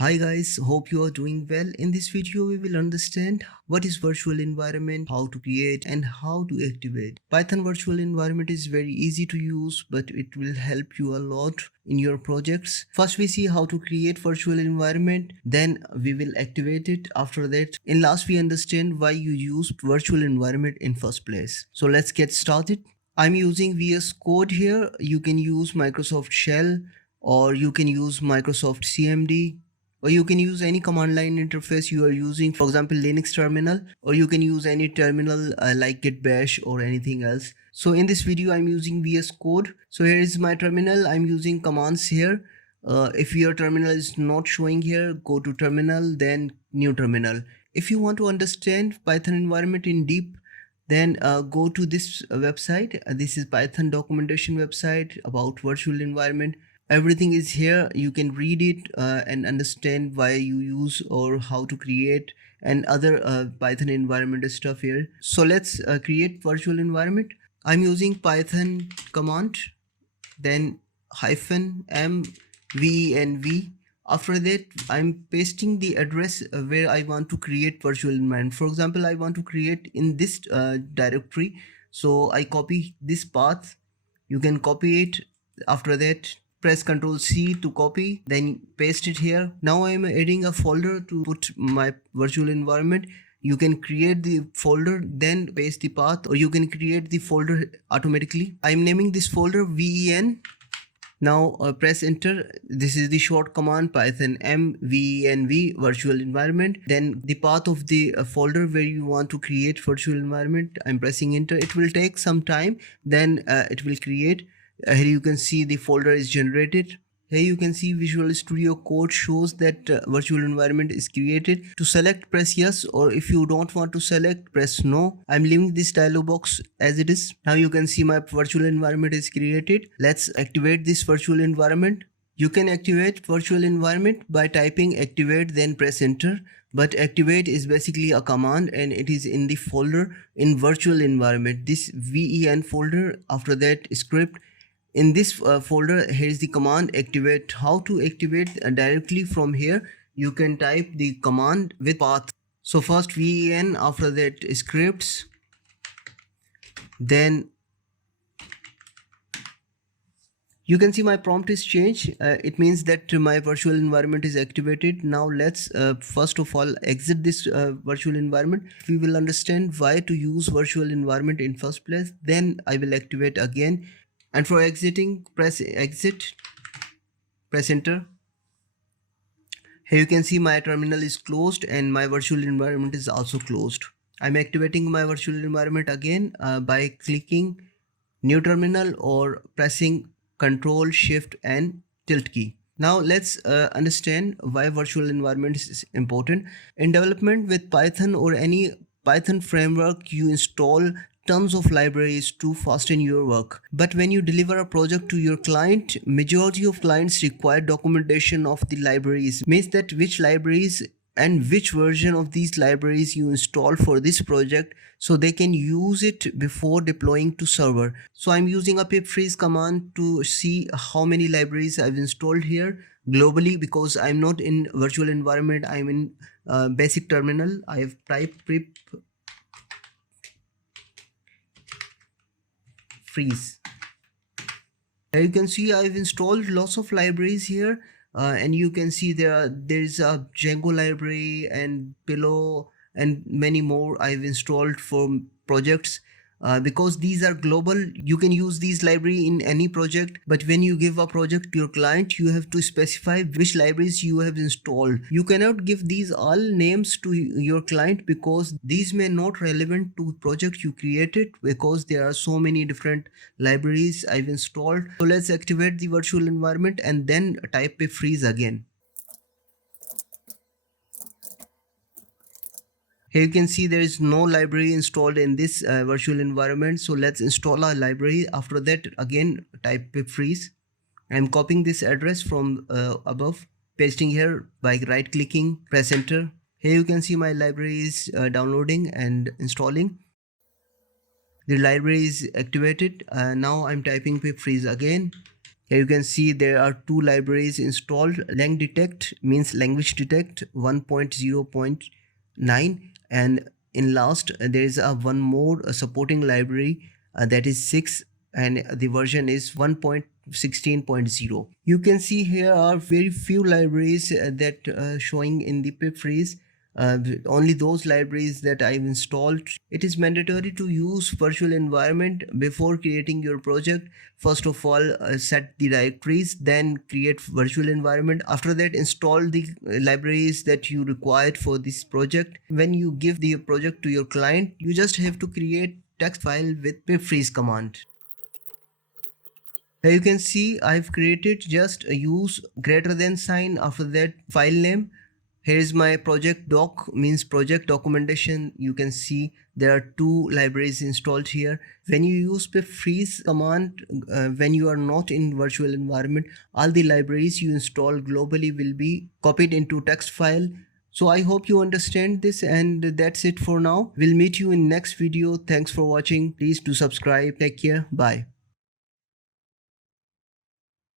Hi guys, hope you are doing well. In this video, we will understand what is virtual environment, how to create and how to activate. Python virtual environment is very easy to use, but it will help you a lot in your projects. First, we see how to create virtual environment, then we will activate it. After that, in last, we understand why you use virtual environment in first place. So let's get started. I'm using VS Code here. You can use Microsoft Shell or you can use Microsoft CMD or you can use any command line interface you are using, for example Linux terminal, or you can use any terminal like git bash or anything else. So in this video I'm using VS Code. So here is my terminal. I'm using commands here. If your terminal is not showing here, go to terminal, then new terminal. If you want to understand Python environment in deep, then go to this website. This is Python documentation website about virtual environment. Everything is here. You can read it and understand why you use or how to create and other Python environment stuff here. So let's create virtual environment. I'm using Python command, then -m venv. After that, I'm pasting the address where I want to create virtual environment. For example, I want to create in this directory. So I copy this path. You can copy it. After that, press Ctrl C to copy, then paste it here. Now I am adding a folder to put my virtual environment. You can create the folder, then paste the path, or you can create the folder automatically. I'm naming this folder VEN. Now press enter. This is the short command Python mvenv virtual environment. Then the path of the folder where you want to create virtual environment. I'm pressing enter. It will take some time. Then it will create. Here you can see the folder is generated. Here you can see Visual Studio Code shows that virtual environment is created. To select, press yes, or if you don't want to select, press no. I'm leaving this dialog box as it is. Now you can see my virtual environment is created. Let's activate this virtual environment. You can activate virtual environment by typing activate, then press enter. But activate is basically a command and it is in the folder in virtual environment. This VEN folder, after that script. In this folder, here is the command activate. How to activate directly from here? You can type the command with path. So first VEN, after that scripts, then you can see my prompt is changed. It means that my virtual environment is activated. Now let's first of all exit this virtual environment. We will understand why to use virtual environment in first place. Then I will activate again. And for exiting, press exit, press enter. Here you can see my terminal is closed and my virtual environment is also closed. I'm activating my virtual environment again by clicking new terminal or pressing Ctrl, Shift and Tilt key. Now let's understand why virtual environment is important. In development with Python or any Python framework, you install tons of libraries to fasten your work. But when you deliver a project to your client, majority of clients require documentation of the libraries. Means that which libraries and which version of these libraries you install for this project so they can use it before deploying to server. So I'm using a pip freeze command to see how many libraries I've installed here globally, because I'm not in virtual environment, I'm in basic terminal. I've typed pip freeze. Here you can see I've installed lots of libraries here, and you can see there's a Django library and Pillow and many more I've installed for projects. Because these are global, you can use these library in any project, but when you give a project to your client, you have to specify which libraries you have installed. You cannot give these all names to your client because these may not relevant to project you created, because there are so many different libraries I've installed. So let's activate the virtual environment and then type pip freeze again. Here you can see there is no library installed in this virtual environment. So let's install a library. After that, again type pip freeze. I'm copying this address from above, pasting here by right clicking, press enter. Here you can see my library is downloading and installing. The library is activated. Now I'm typing pip freeze again. Here you can see there are two libraries installed. LangDetect means language detect 1.0.9, and in last there is a one more supporting library that is 6, and the version is 1.16.0. You can see here are very few libraries that showing in the pip freeze. Only those libraries that I've installed. It is mandatory to use virtual environment before creating your project. First of all, set the directories, then create virtual environment. After that, install the libraries that you required for this project. When you give the project to your client, you just have to create text file with pipfreeze command. Here you can see I've created just a use greater than sign, after that file name. Here is my project doc, means project documentation. You can see there are two libraries installed here. When you use pipfreeze command, when you are not in virtual environment, all the libraries you install globally will be copied into text file. So I hope you understand this, and that's it for now. We'll meet you in next video. Thanks for watching. Please do subscribe. Take care. Bye.